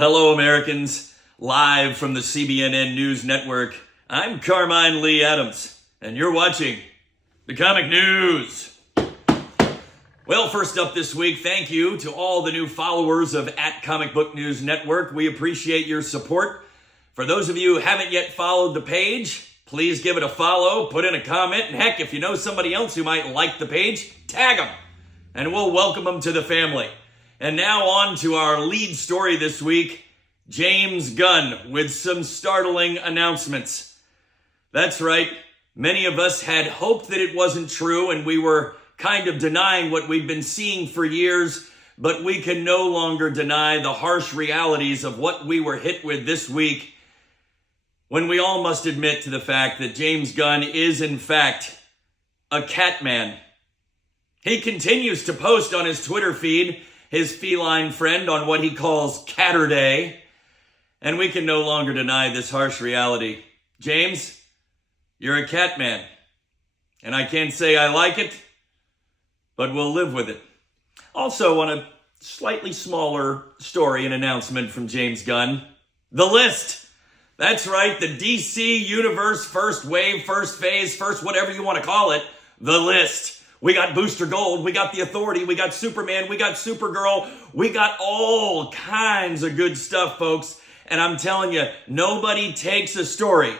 Well, hello, Americans. Live from the Cbnn News Network, I'm Carmine Lee Adams, and you're watching the Comic News. Well, first up this week, thank you to all the new followers of @Comic Book News Network. We appreciate your support. For those of you who haven't yet followed the page, please give it a follow, put in a comment, and heck, if you know somebody else who might like the page, tag them, and we'll welcome them to the family. And now on to our lead story this week, James Gunn with some startling announcements. That's right, many of us had hoped that it wasn't true, and we were kind of denying what we've been seeing for years, but we can no longer deny the harsh realities of what we were hit with this week, when we all must admit to the fact that James Gunn is in fact a cat man. He continues to post on his Twitter feed his feline friend on what he calls Catterday, and we can no longer deny this harsh reality. James, you're a cat man, and I can't say I like it, but we'll live with it. Also, on a slightly smaller story and announcement from James Gunn, The List. That's right, the DC Universe first wave, first phase, first whatever you want to call it, The List. We got Booster Gold, we got The Authority, we got Superman, we got Supergirl, we got all kinds of good stuff, folks. And I'm telling you, nobody takes a story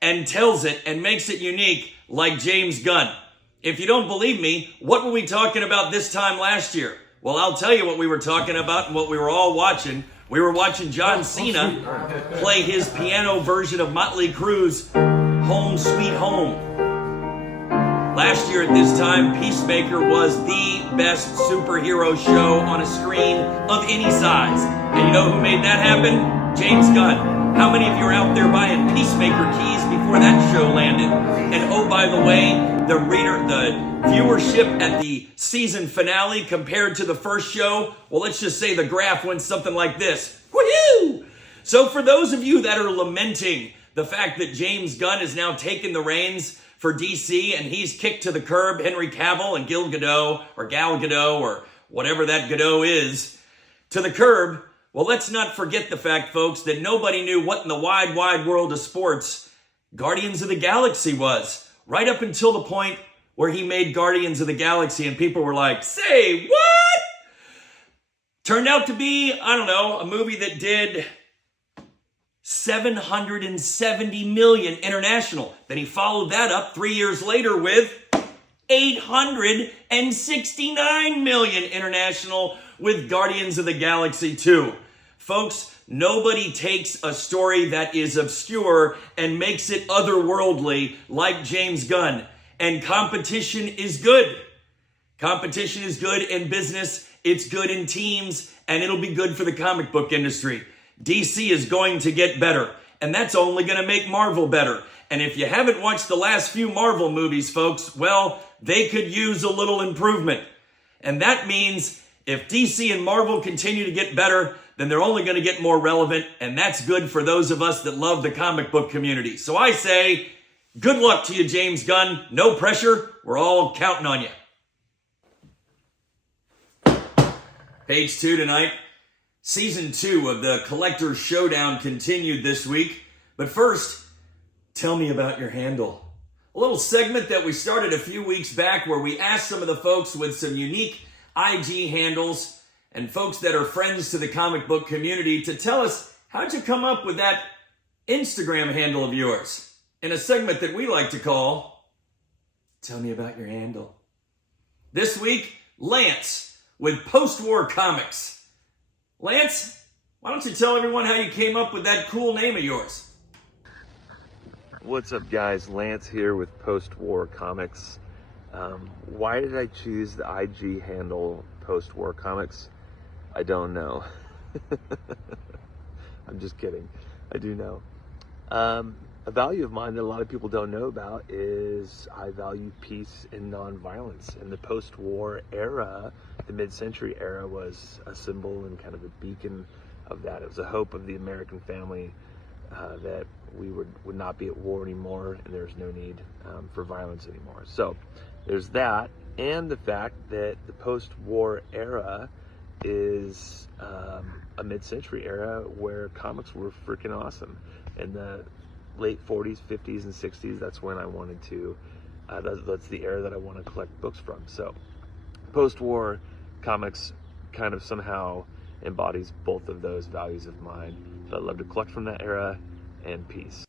and tells it and makes it unique like James Gunn. If you don't believe me, what were we talking about this time last year? Well, I'll tell you what we were talking about and what we were all watching. We were watching John Cena play his piano version of Motley Crue's Home Sweet Home. Last year at this time, Peacemaker was the best superhero show on a screen of any size. And you know who made that happen? James Gunn. How many of you are out there buying Peacemaker keys before that show landed? And oh, by the way, the viewership at the season finale compared to the first show, well, let's just say the graph went something like this. Woohoo! So for those of you that are lamenting the fact that James Gunn has now taken the reins for DC and he's kicked to the curb Henry Cavill and Gal Gadot, or whatever that Gadot is, to the curb, well, let's not forget the fact, folks, that nobody knew what in the wide, wide world of sports Guardians of the Galaxy was, right up until the point where he made Guardians of the Galaxy and people were like, say what? Turned out to be, I don't know, a movie that did $770 million international. Then he followed that up 3 years later with $869 million international with Guardians of the Galaxy 2. Folks, nobody takes a story that is obscure and makes it otherworldly like James Gunn. And competition is good. Competition is good in business, it's good in teams, and it'll be good for the comic book industry. DC is going to get better, and that's only going to make Marvel better. And if you haven't watched the last few Marvel movies, folks, well, they could use a little improvement. And that means if DC and Marvel continue to get better, then they're only going to get more relevant, and that's good for those of us that love the comic book community. So I say, good luck to you, James Gunn. No pressure. We're all counting on you. Page 2 tonight. Season 2 of the Collector's Showdown continued this week. But first, tell me about your handle. A little segment that we started a few weeks back where we asked some of the folks with some unique IG handles and folks that are friends to the comic book community to tell us, how'd you come up with that Instagram handle of yours? In a segment that we like to call, Tell Me About Your Handle. This week, Lance with Postwar Comics. Lance, why don't you tell everyone how you came up with that cool name of yours? What's up, guys? Lance here with Postwar Comics. Why did I choose the IG handle Postwar Comics? I don't know. I'm just kidding. I do know. A value of mine that a lot of people don't know about is I value peace and nonviolence. In the post-war era, the mid-century era was a symbol and kind of a beacon of that. It was a hope of the American family that we would not be at war anymore and there's no need for violence anymore. So there's that, and the fact that the post-war era is a mid-century era where comics were freaking awesome. In the late 40s, 50s, and 60s, that's when I wanted to, that's the era that I want to collect books from. So post-war comics kind of somehow embodies both of those values of mine. So I'd love to collect from that era, and peace.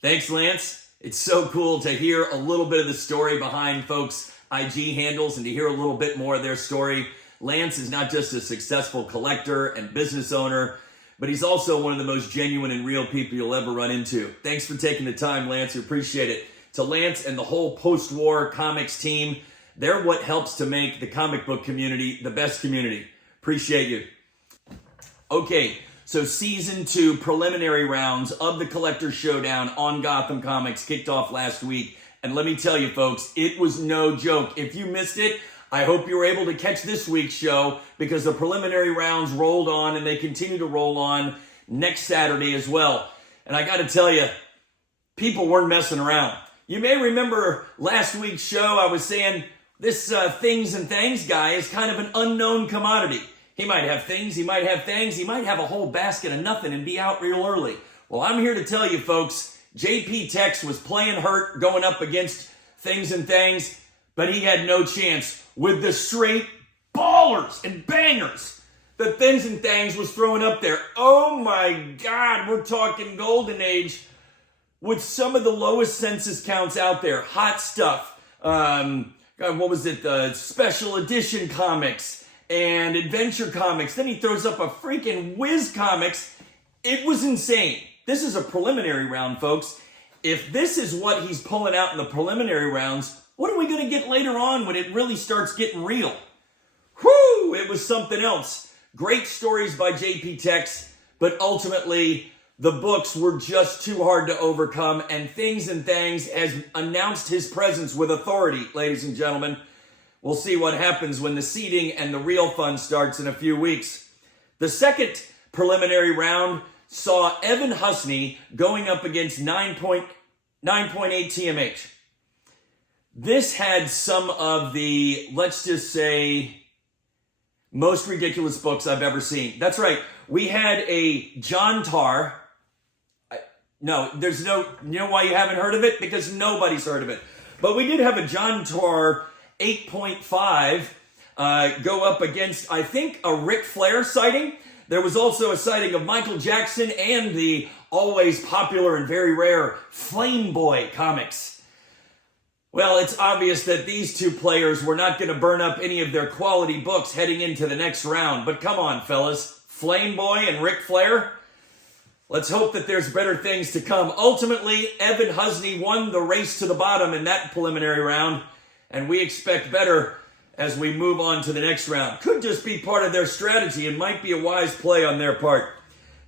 Thanks, Lance. It's so cool to hear a little bit of the story behind folks' IG handles and to hear a little bit more of their story. Lance is not just a successful collector and business owner, but he's also one of the most genuine and real people you'll ever run into. Thanks for taking the time, Lance. We appreciate it. To Lance and the whole post-war comics team, they're what helps to make the comic book community the best community. Appreciate you. Okay, so season 2 preliminary rounds of the Collector Showdown on Gotham Comics kicked off last week. And let me tell you, folks, it was no joke. If you missed it, I hope you were able to catch this week's show, because the preliminary rounds rolled on and they continue to roll on next Saturday as well. And I got to tell you, people weren't messing around. You may remember last week's show, I was saying this Things and Things guy is kind of an unknown commodity. He might have things, he might have things, he might have a whole basket of nothing and be out real early. Well, I'm here to tell you, folks, JP Tex was playing hurt going up against Things and Things, but he had no chance with the straight ballers and bangers that Things and Things was throwing up there. Oh my God, we're talking golden age with some of the lowest census counts out there. Hot stuff. God, what was it? Special edition comics and adventure comics. Then he throws up a freaking Whiz Comics. It was insane. This is a preliminary round, folks. If this is what he's pulling out in the preliminary rounds, what are we going to get later on when it really starts getting real? Whew, it was something else. Great stories by JP Tex, but ultimately the books were just too hard to overcome, and Things and Things has announced his presence with authority, ladies and gentlemen. We'll see what happens when the seeding and the real fun starts in a few weeks. The second preliminary round saw Evan Husney going up against 9.8 TMH. This had some of the, let's just say, most ridiculous books I've ever seen. That's right. We had a John Tarr. No, there's no, you know why you haven't heard of it? Because nobody's heard of it. But we did have a John Tarr 8.5 go up against, I think, a Ric Flair sighting. There was also a sighting of Michael Jackson and the always popular and very rare Flame Boy comics. Well, it's obvious that these two players were not going to burn up any of their quality books heading into the next round. But come on, fellas. Flame Boy and Ric Flair? Let's hope that there's better things to come. Ultimately, Evan Husney won the race to the bottom in that preliminary round, and we expect better as we move on to the next round. Could just be part of their strategy and might be a wise play on their part.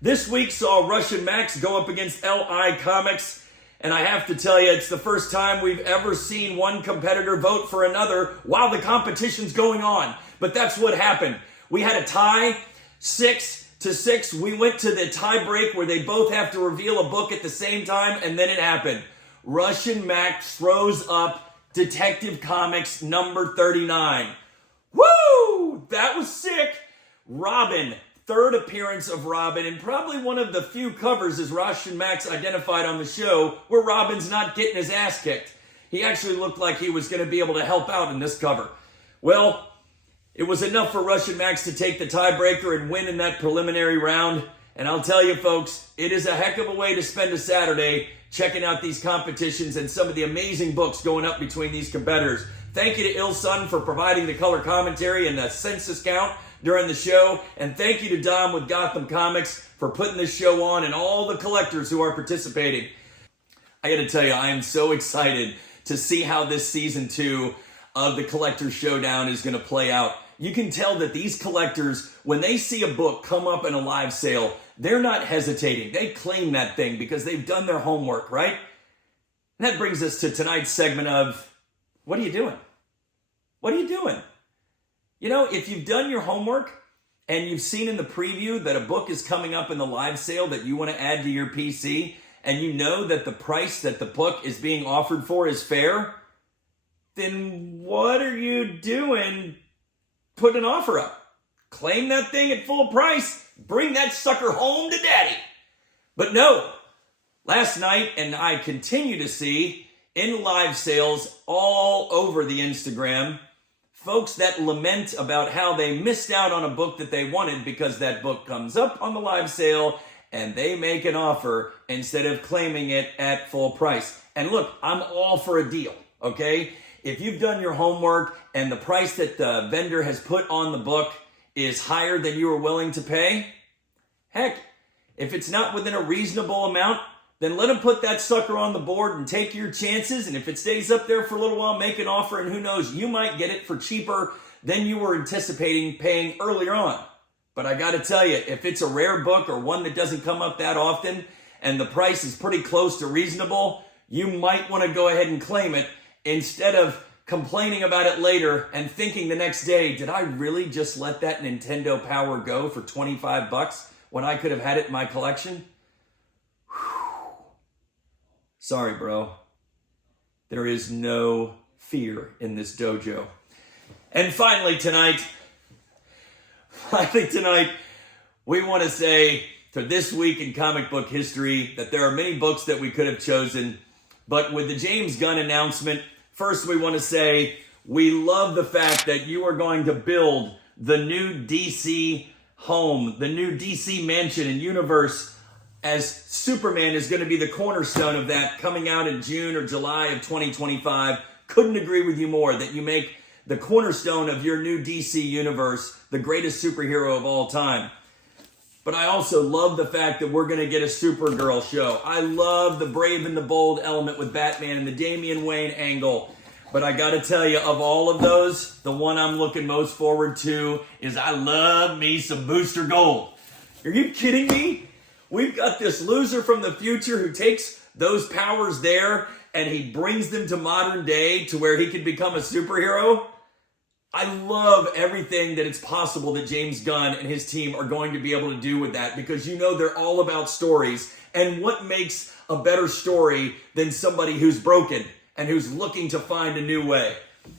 This week saw Russian Max go up against LI Comics. And I have to tell you, it's the first time we've ever seen one competitor vote for another while the competition's going on. But that's what happened. We had a tie, 6-6. We went to the tie break where they both have to reveal a book at the same time, and then it happened. Russian Max throws up Detective Comics number 39. Woo! That was sick. Robin. Third appearance of Robin, and probably one of the few covers, as Russian Max identified on the show, where Robin's not getting his ass kicked. He actually looked like he was going to be able to help out in this cover. Well, it was enough for Russian Max to take the tiebreaker and win in that preliminary round. And I'll tell you, folks, it is a heck of a way to spend a Saturday checking out these competitions and some of the amazing books going up between these competitors. Thank you to Il Sun for providing the color commentary and the census count during the show. And thank you to Dom with Gotham Comics for putting this show on and all the collectors who are participating. I got to tell you, I am so excited to see how this season 2 of the Collector Showdown is going to play out. You can tell that these collectors, when they see a book come up in a live sale, they're not hesitating. They claim that thing because they've done their homework, right? And that brings us to tonight's segment of, what are you doing? What are you doing? You know, if you've done your homework and you've seen in the preview that a book is coming up in the live sale that you want to add to your PC, and you know that the price that the book is being offered for is fair, then what are you doing? Put an offer up. claim that thing at full price, bring that sucker home to daddy. But no, last night, and I continue to see in live sales all over the Instagram, folks that lament about how they missed out on a book that they wanted because that book comes up on the live sale and they make an offer instead of claiming it at full price. And look, I'm all for a deal, okay? If you've done your homework and the price that the vendor has put on the book is higher than you were willing to pay, heck, if it's not within a reasonable amount, then let them put that sucker on the board and take your chances. And if it stays up there for a little while, make an offer, and who knows, you might get it for cheaper than you were anticipating paying earlier on. But I got to tell you, if it's a rare book or one that doesn't come up that often and the price is pretty close to reasonable, you might want to go ahead and claim it instead of complaining about it later and thinking the next day, did I really just let that Nintendo Power go for $25 when I could have had it in my collection? Whew. Sorry, bro. There is no fear in this dojo. And finally tonight, we want to say for this week in comic book history that there are many books that we could have chosen, but with the James Gunn announcement, first we want to say we love the fact that you are going to build the new DC home, the new DC mansion and universe, as Superman is going to be the cornerstone of that, coming out in June or July of 2025. Couldn't agree with you more that you make the cornerstone of your new DC universe the greatest superhero of all time. But I also love the fact that we're going to get a Supergirl show. I love the brave and the bold element with Batman and the Damian Wayne angle. But I got to tell you, of all of those, the one I'm looking most forward to is I love me some Booster Gold. Are you kidding me? We've got this loser from the future who takes those powers there and he brings them to modern day to where he can become a superhero. I love everything that it's possible that James Gunn and his team are going to be able to do with that, because you know they're all about stories. And what makes a better story than somebody who's broken and who's looking to find a new way?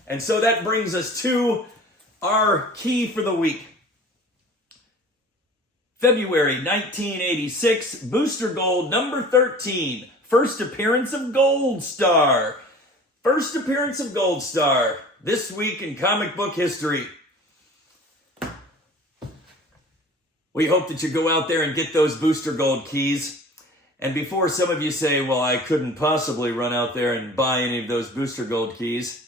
And so that brings us to our key for the week. February 1986, Booster Gold number 13. First appearance of Gold Star. First appearance of Gold Star. This week in comic book history. We hope that you go out there and get those Booster Gold keys. And before some of you say, well, I couldn't possibly run out there and buy any of those Booster Gold keys,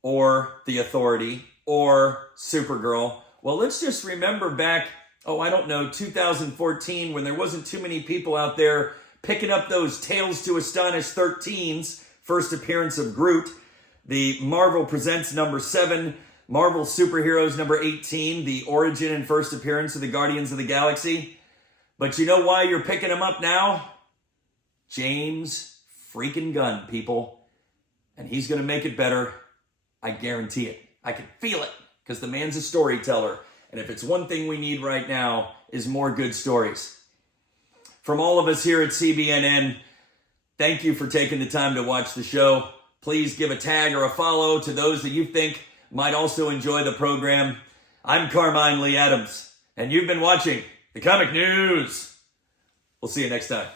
or the Authority, or Supergirl, well, let's just remember back, 2014, when there wasn't too many people out there picking up those Tales to Astonish 13s, first appearance of Groot, the Marvel Presents number 7, Marvel Superheroes number 18, the origin and first appearance of the Guardians of the Galaxy. But you know why you're picking them up now? James freaking Gunn, people. And he's going to make it better. I guarantee it. I can feel it, because the man's a storyteller. And if it's one thing we need right now, is more good stories. From all of us here at Cbnn, thank you for taking the time to watch the show. Please give a tag or a follow to those that you think might also enjoy the program. I'm Carmine Lee Adams, and you've been watching the Comic News. We'll see you next time.